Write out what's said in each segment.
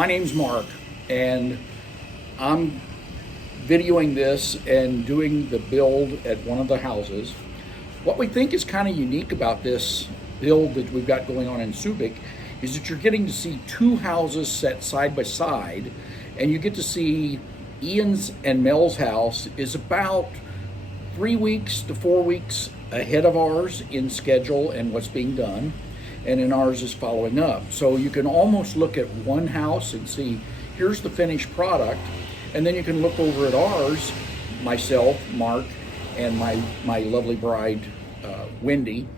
My name's Mark, and I'm videoing this and doing the build at one of the houses. What we think is kind of unique about this build that we've got going on in Subic is that you're getting to see two houses set side by side, and you get to see Ian's and Mel's house is about 3 weeks to 4 weeks ahead of ours in schedule and what's being done, and then ours is following up. So you can almost look at one house and see, here's the finished product, and then you can look over at ours, myself, Mark, and my lovely bride, Wendy,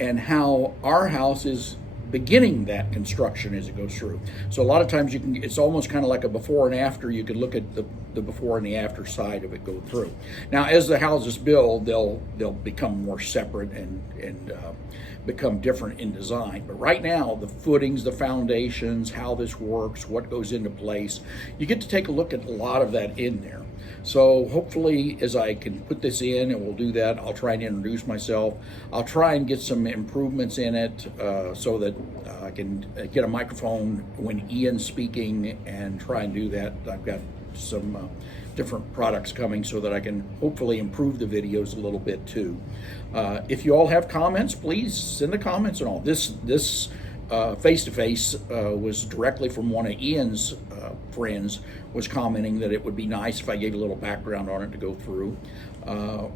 and how our house is beginning that construction as it goes through. So a lot of times it's almost kind of like a before and after. You can look at the before and the after side of it go through. Now, as the houses build, they'll become more separate and become different in design. But right now, the footings, the foundations, how this works, what goes into place, you get to take a look at a lot of that in there. So hopefully, as I can put this in, and we'll do that, I'll try and introduce myself. I'll try and get some improvements in it so that I can get a microphone when Ian's speaking and try and do that. I've got some different products coming so that I can hopefully improve the videos a little bit too. If you all have comments, please send the comments and all. This face-to-face was directly from one of Ian's friends, was commenting that it would be nice if I gave a little background on it to go through.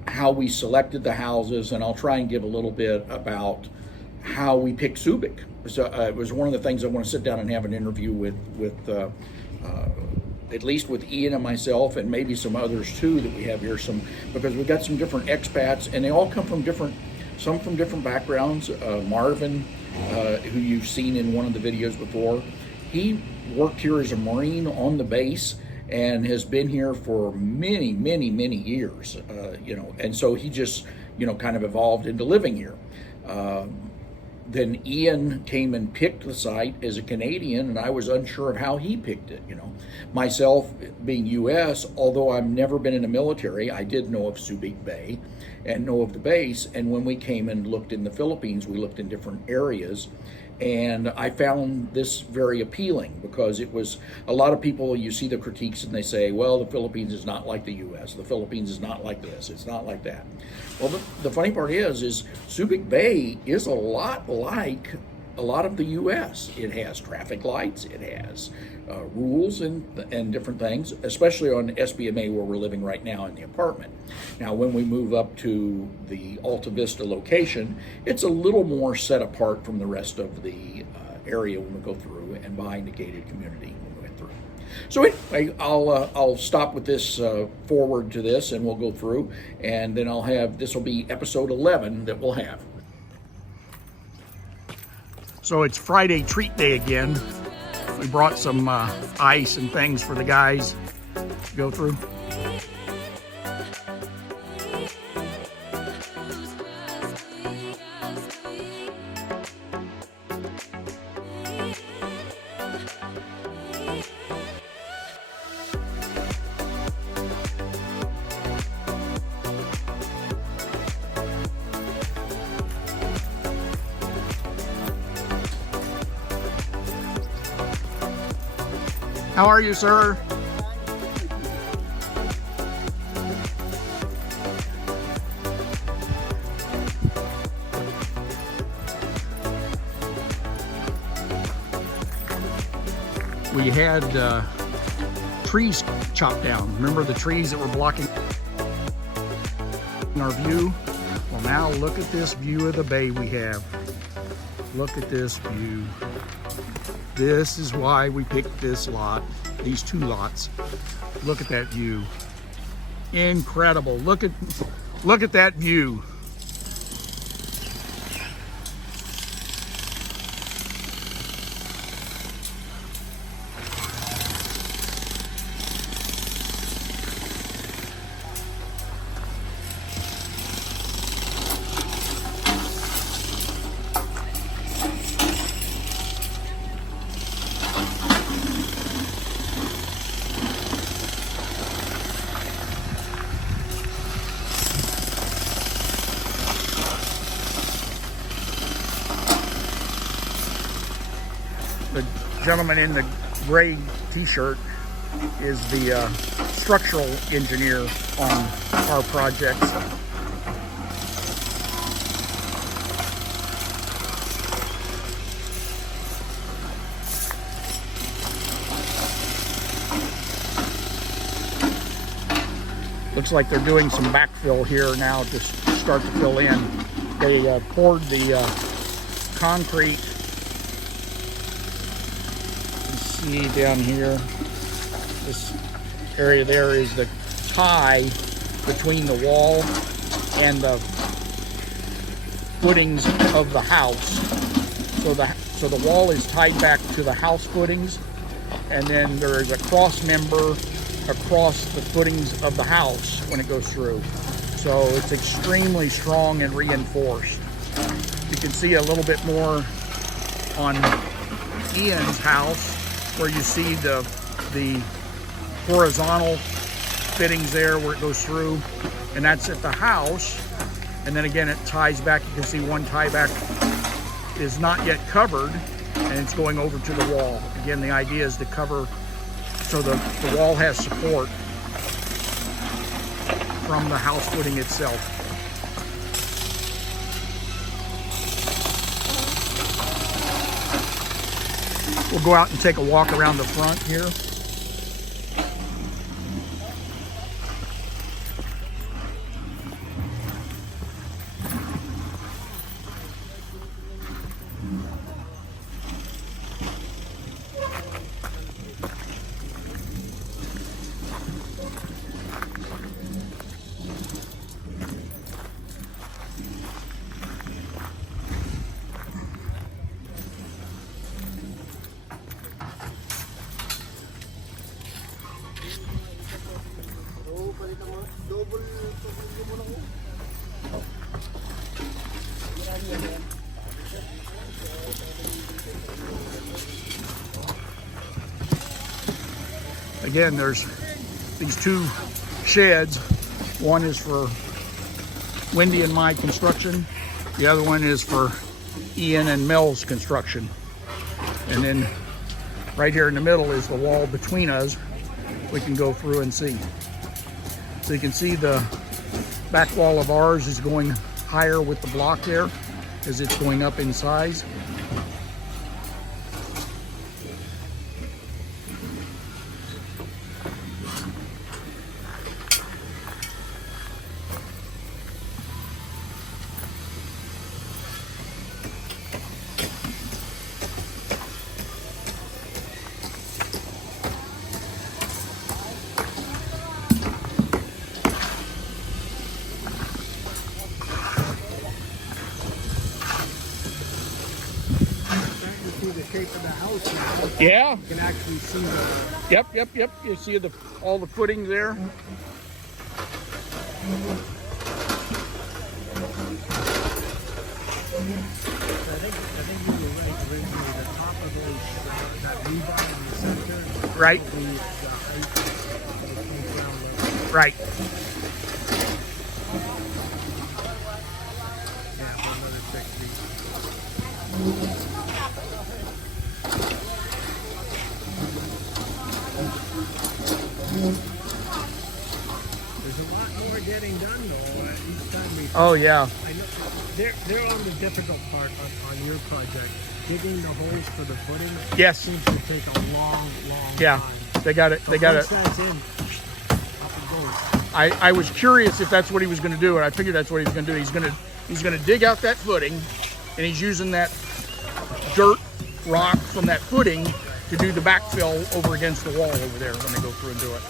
How we selected the houses, and I'll try and give a little bit about how we picked Subic. So it was one of the things I want to sit down and have an interview with at least with Ian and myself, and maybe some others too that we have here, because we've got some different expats, and they all come from some from different backgrounds. Marvin, who you've seen in one of the videos before, he worked here as a Marine on the base and has been here for many years, and so he just, kind of evolved into living here. Then Ian came and picked the site as a Canadian, and I was unsure of how he picked it. Myself being U.S., although I've never been in the military, I did know of Subic Bay and know of the base. And when we came and looked in the Philippines, we looked in different areas, and I found this very appealing because it was a lot of people, you see the critiques and they say, well, the Philippines is not like the U.S. The Philippines is not like this. It's not like that. Well, the funny part is Subic Bay is a lot like a lot of the U.S. It has traffic lights. It has rules and different things, especially on SBMA where we're living right now in the apartment. Now, when we move up to the Alta Vista location, it's a little more set apart from the rest of the area when we go through, and behind the gated community when we went through. So anyway, I'll stop with this forward to this, and we'll go through, and then this will be episode 11 that we'll have. So it's Friday treat day again. We brought some ice and things for the guys to go through. How are you, sir? We had trees chopped down. Remember the trees that were blocking our view? Well, now look at this view of the bay we have. Look at this view. This is why we picked this lot, these two lots. Look at that view. Incredible. Look at that view. the gentleman in the gray t-shirt is the structural engineer on our projects. Looks like they're doing some backfill here now to start to fill in. They poured the concrete. You see down here, this area there is the tie between the wall and the footings of the house. So the wall is tied back to the house footings, and then there is a cross member across the footings of the house when it goes through. So it's extremely strong and reinforced. You can see a little bit more on Ian's house where you see the horizontal fittings there where it goes through, and that's at the house. And then again, it ties back. You can see one tie back is not yet covered, and it's going over to the wall. Again, the idea is to cover so the wall has support from the house footing itself. We'll go out and take a walk around the front here. Again, there's these two sheds. One is for Wendy and my construction. The other one is for Ian and Mel's construction. And then right here in the middle is the wall between us. We can go through and see. So you can see the back wall of ours is going higher with the block there as it's going up in size. Shape of the house now. Yeah. You can actually see the... Yep. You see all the footings there. I think you were right originally. The top of those, that rebar in the center. Right. The height of the ground level. Right. Yeah, for another 6 feet. There's a lot more getting done though each time we. Oh yeah. I know they're on the difficult part on your project. Digging the holes for the footing. Yes. Seems to take a long Yeah. time. They got it. They got it. Once that's in, up it goes. I was curious if that's what he was going to do, and I figured that's what he's going to do. He's going to dig out that footing, and he's using that dirt rock from that footing to do the backfill over against the wall over there when they go through and do it.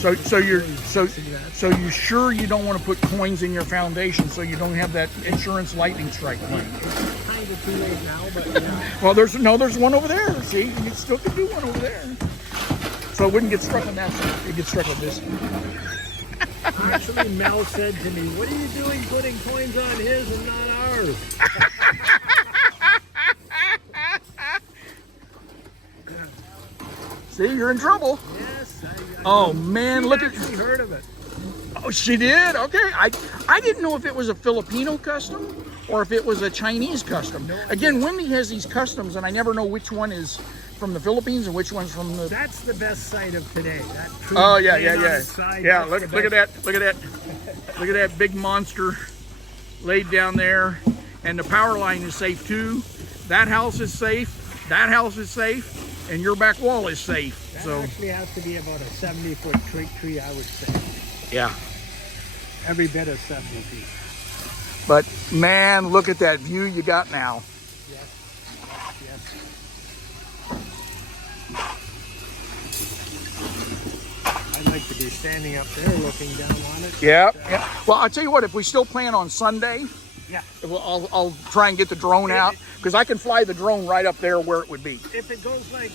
So you sure you don't want to put coins in your foundation so you don't have that insurance lightning strike claim? It's kind of too late now, but yeah. Well, there's one over there. See, you still could do one over there. So it wouldn't get struck on that side. It gets struck on this. Actually, Mel said to me, "What are you doing putting coins on his and not ours?" See, you're in trouble. Yes. Oh man, look at. Heard of it. Oh, she did? Okay. I didn't know if it was a Filipino custom or if it was a Chinese custom. No Again, Wendy has these customs, and I never know which one is from the Philippines and which one's from the... That's the best sight of today. That tree Oh, yeah, laying yeah, on yeah. its side, Yeah, that's look the at best. that. Look at that. Look at that big monster laid down there. And the power line is safe, too. That house is safe. That house is safe. And your back wall is safe. That So, actually has to be about a 70-foot tree, I would say. yeah. Every bit of 70 feet. But, man, look at that view you got now. Yes. Yes. I'd like to be standing up there looking down on it. Yeah. But, Yeah. Well, I'll tell you what, if we still plan on Sunday, yeah. I'll try and get the drone out, because I can fly the drone right up there where it would be. If it goes like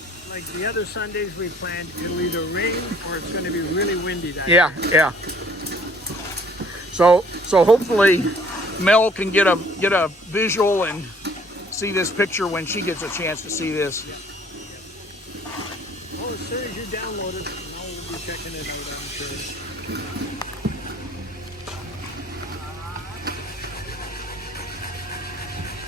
the other Sundays we planned, it'll either rain or it's going to be really windy that Yeah, day. yeah. So hopefully Mel can get a visual and see this picture when she gets a chance to see this. Well, as soon as you download it, I'll be checking it out, I'm sure.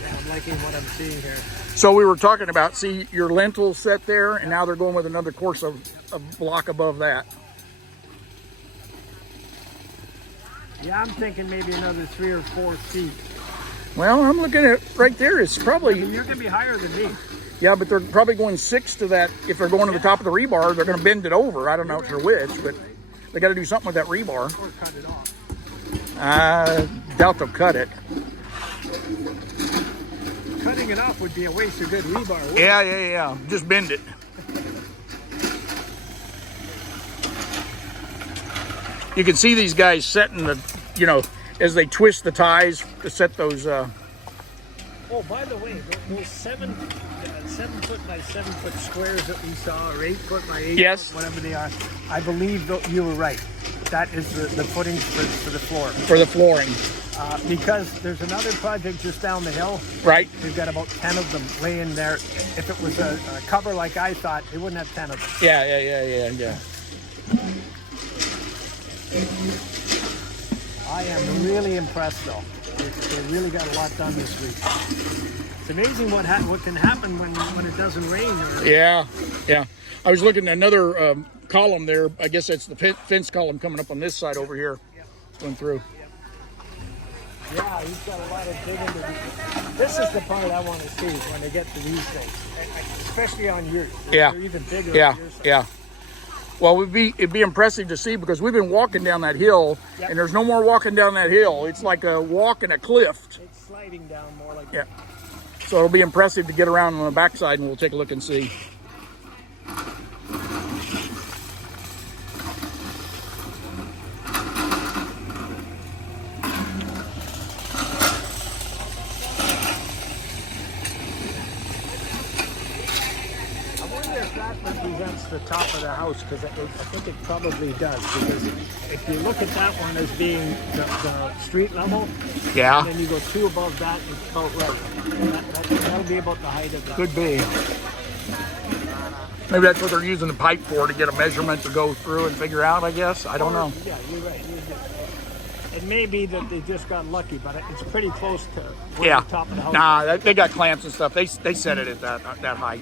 Yeah, I'm liking what I'm seeing here. So we were talking about, see your lentils set there, and now they're going with another course of a block above that. Yeah, I'm thinking maybe another 3 or 4 feet. Well, I'm looking at right there. It's I mean, probably, you're going to be higher than me. yeah, but they're probably going 6 to that. If they're going to the top of the rebar, they're going to bend it over. I don't know sure which, but they got to do something with that rebar. Or cut it off. I doubt they'll cut it. Cutting it off would be a waste of good rebar. wouldn't it? Yeah. Just bend it. You can see these guys setting the, as they twist the ties to set those. Oh, by the way, those 7 foot by 7 foot squares that we saw, or 8 foot by 8 Yes. foot, whatever they are, I believe that you were right. That is the footings for the floor. For the flooring, Because there's another project just down the hill. right? We've got about 10 of them laying there. If it was a cover like I thought, they wouldn't have 10 of them. Yeah. I am really impressed though. They really got a lot done this week. It's amazing what can happen when it doesn't rain. Yeah. I was looking at another column there. I guess that's the fence column coming up on this side over here, going through. Yeah, he's got a lot of dig into this. Is the part I want to see when they get to these things, especially on yours. Yeah. They're even bigger Yeah. on your side. Yeah. Well, it'd be impressive to see, because we've been walking down that hill, Yep. and there's no more walking down that hill. It's like a walk in a cliff. It's sliding down more like Yeah. So it'll be impressive to get around on the backside, and we'll take a look and see. I wonder if that represents the top of the house, because I think it probably does. Because if you look at that one as being the street level, Yeah. and then you go 2 above that, it's about right. That'll be about the height of the. Could be. Maybe that's what they're using the pipe for, to get a measurement to go through and figure out, I guess. I don't know. Yeah, you're right. It may be that they just got lucky, but it's pretty close to where Yeah. the top of the house. Nah, they got clamps and stuff. They set it at that height.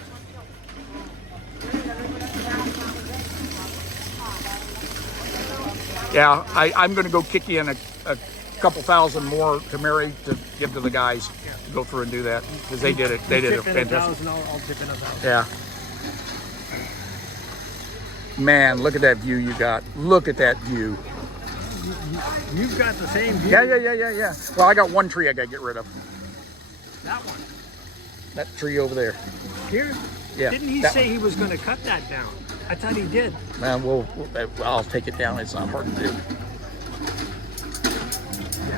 Yeah, I'm going to go kick in a couple thousand more to Mary to give to the guys to go through and do that, because they did it. They did it Tip in fantastic. 1,000, I'll tip in 1,000. Yeah. Man, look at that view you got. Look at that view. You've got the same view. Yeah. Well, I got one tree I got to get rid of. That one. That tree over there. Here? Yeah. Didn't he that say one. he was going to cut that down? I thought he did. I'll take it down. It's not hard to do.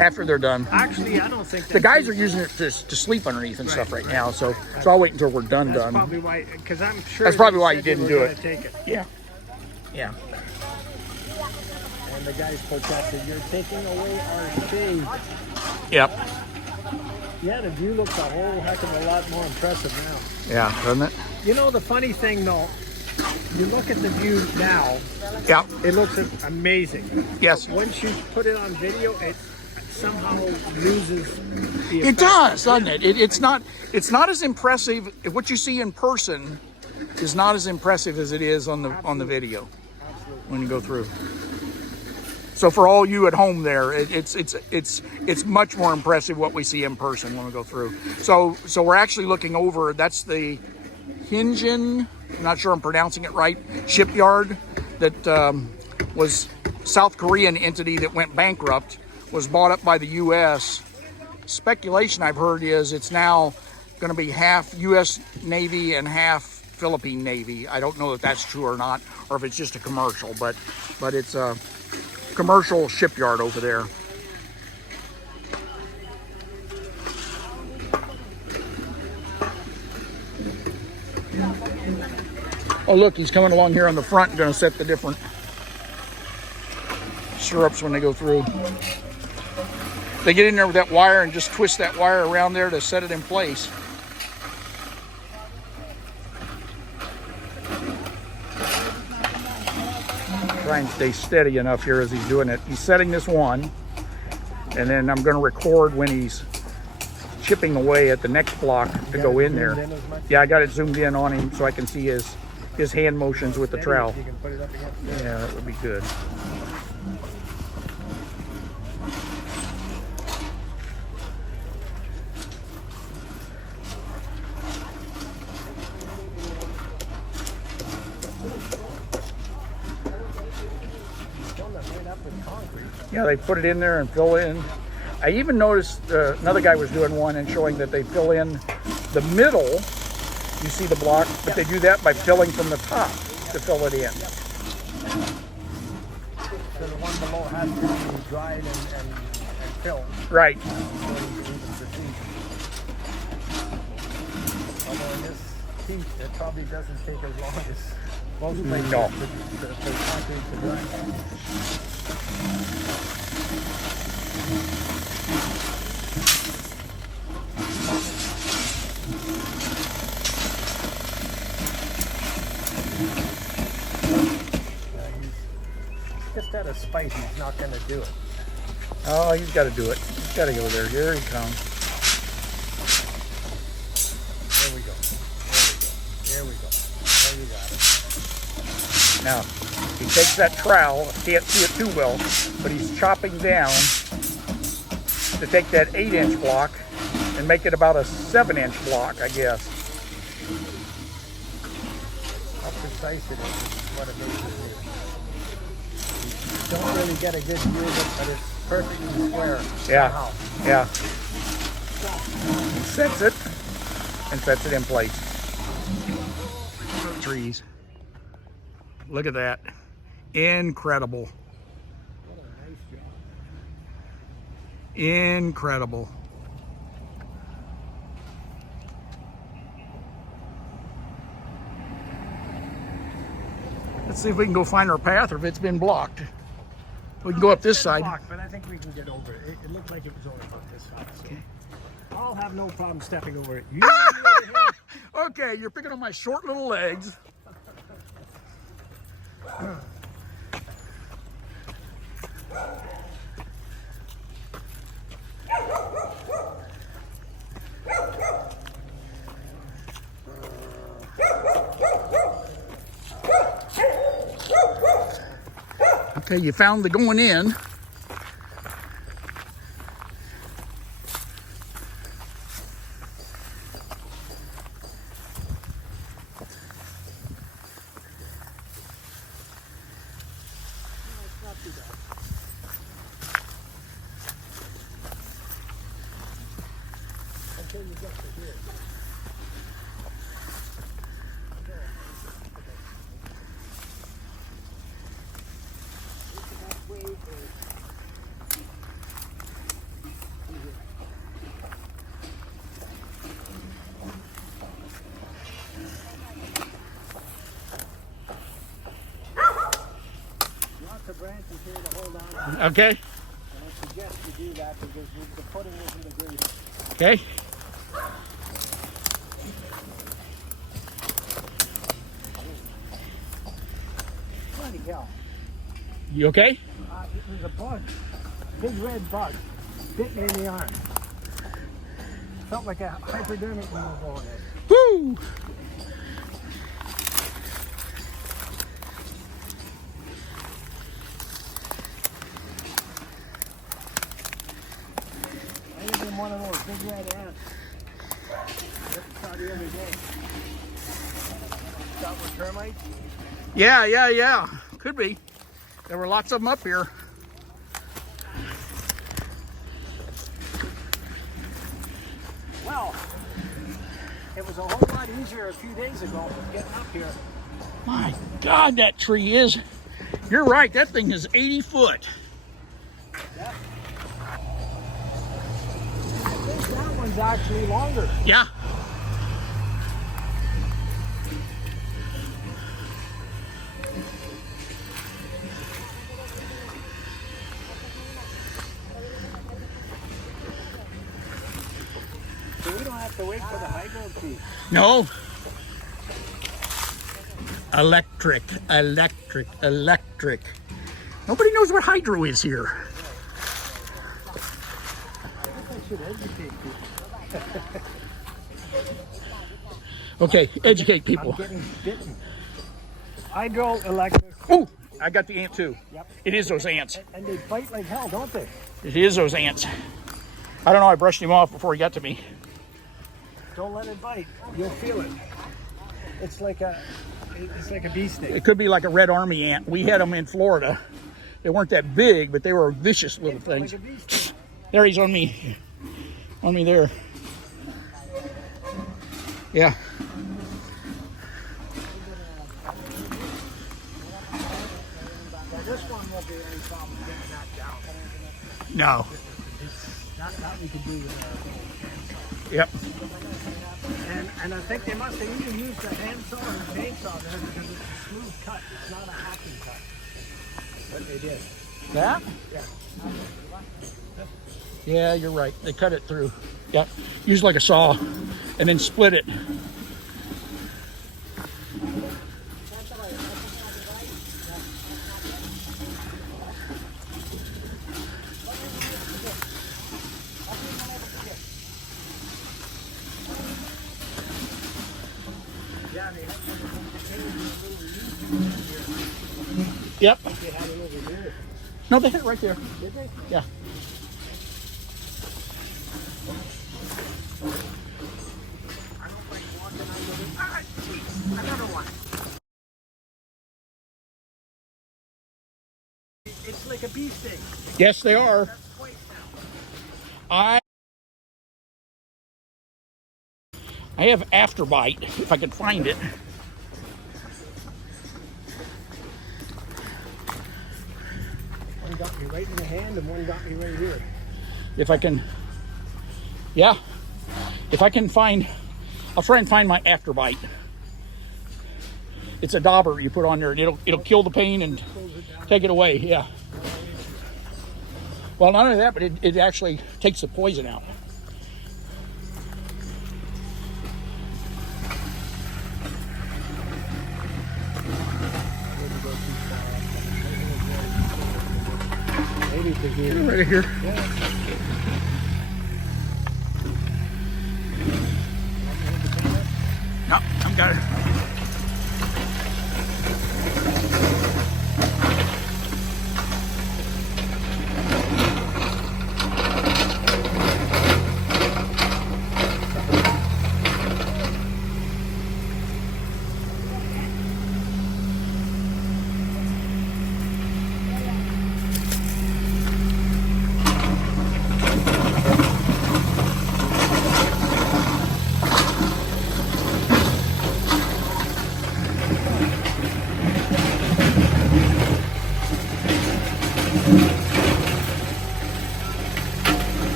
After they're done. Actually, I don't think The guys are using it to sleep underneath and stuff right now, so I'll wait until we're done. That's probably why, because I'm sure. That's probably they why said you they didn't were do gonna Take it. Yeah. And the guys protested, "You're taking away our shade." Yep. Yeah, the view looks a whole heck of a lot more impressive now. Yeah, doesn't it? You know, the funny thing though, You look at the view now, Yeah. it looks amazing. Yes. Once you put it on video, it somehow loses the It effect. does, doesn't it? It's not as impressive. What you see in person is not as impressive as it is on the video when you go through. So for all you at home there, it's much more impressive what we see in person when we go through. So we're actually looking over. That's the Hinjin, I'm not sure I'm pronouncing it right, shipyard that was South Korean entity that went bankrupt, was bought up by the U.S. Speculation I've heard is it's now going to be half U.S. Navy and half Philippine Navy. I don't know if that's true or not, or if it's just a commercial, but it's a commercial shipyard over there. Oh, look, he's coming along here on the front, going to set the different stirrups when they go through. They get in there with that wire and just twist that wire around there to set it in place. Try and stay steady enough here as he's doing it. He's setting this one, and then I'm going to record when he's chipping away at the next block to go in there. Yeah, I got it zoomed in on him so I can see his hand motions with the trowel. Yeah, that would be good. Yeah, they put it in there and fill in. I even noticed another guy was doing one and showing that they fill in the middle. You see the block, but they do that by filling from the top to fill it in. So the one below has to be dried and filled. Right. Although in this heat, it probably doesn't take as long as most places No. for concrete to dry. Just out of spite, he's not going to do it. Oh, he's got to do it. He's got to go there. Here he comes. There we go. There we go. There you got it. Now, he takes that trowel. Can't see it too well, but he's chopping down to take that 8-inch block and make it about a 7-inch block, I guess. How precise it is what it is. You don't really get a good view of it, but it's perfectly square. Yeah. Somehow. Yeah. He sets it and sets it in place. Trees. Look at that. Incredible. What a nice job. Incredible. Let's see if we can go find our path or if it's been blocked. We can go up this side. Blocked, but I think we can get over it. It looked like it was only about this side. So. Okay. I'll have no problem stepping over it. You Okay, you're picking on my short little legs. Okay, you found the going in. until you get to here. Lots of branches here to hold on to. Okay. And I suggest you do that because the footing isn't the greatest. Okay. bloody hell. You okay? It was a bug. Big red bug. Bit me in the arm. Felt like a hypodermic needle going in. Woo! I have been one of those big red ants. I saw the other day. That was termites? Yeah. Could be. There were lots of them up here. Well, it was a whole lot easier a few days ago getting up here. My God, that tree is. You're right. That thing is 80 foot. Yeah. I think that one's actually longer. Yeah. So we don't have to wait for the hydro key. No. Electric. Nobody knows what hydro is here. I should educate people. Okay, educate people. I'm getting bitten. Hydroelectric. Oh, I got the ant too. Yep. It is those ants. And they bite like hell, don't they? It is those ants. I don't know, I brushed him off before he got to me. Don't let it bite. You'll feel it. It's like a bee sting. It could be like a red army ant. We had them in Florida. They weren't that big, but they were vicious little things. Like a bee sting. There, he's on me. On me there. Yeah. Now this one won't be any problem getting that down. No. That we could do with Yep. and I think they must have even used the handsaw and the chainsaw there because it's a smooth cut. It's not a hacking cut. But they did. That? Yeah. Yeah, you're right. They cut it through. Yeah. Use like a saw and then split it. Yep. They had it over there. No, they hit it right there. Did they? Yeah. I don't like walking under the... Ah, geez, another one. It's like a bee sting. Yes, they are. That's twice now. I have afterbite if I can find it. One got me right in the hand and one got me right here. If I can, yeah. If I can find, I'll try and find my afterbite. It's a dauber you put on there, and it'll kill the pain and take it away. Yeah. Well, not only that, but it actually takes the poison out. Maybe to do Right here. No, I've got it.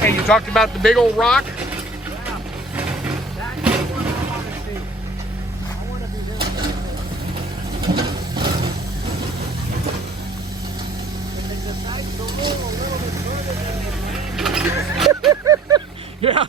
Hey, you talked about the big old rock? That's what I want to see. I want to be there. If they decide to roll a little bit further than they planned, Yeah.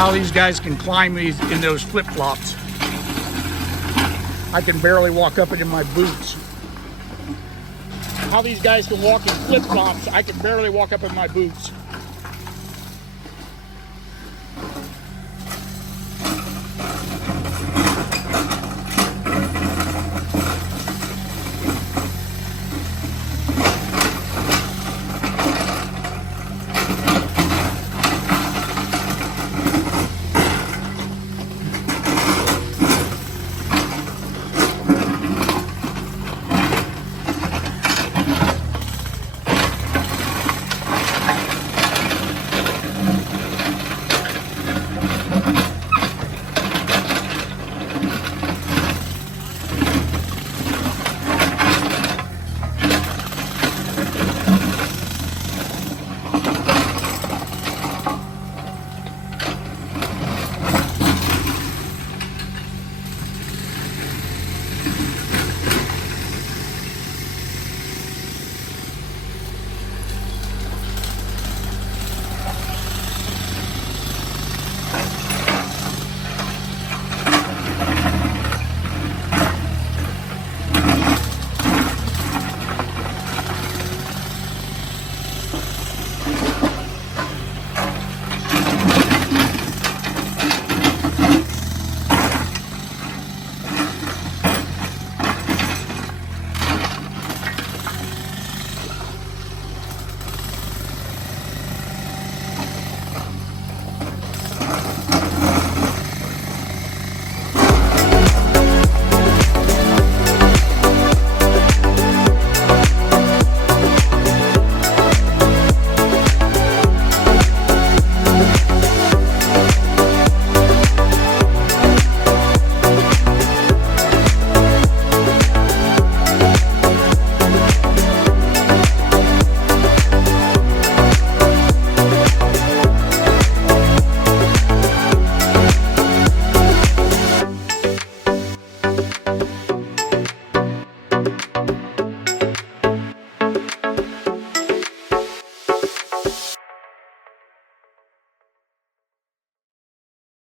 how these guys can climb these in those flip-flops. I can barely walk up it in my boots. How these guys can walk in flip-flops, I can barely walk up in my boots.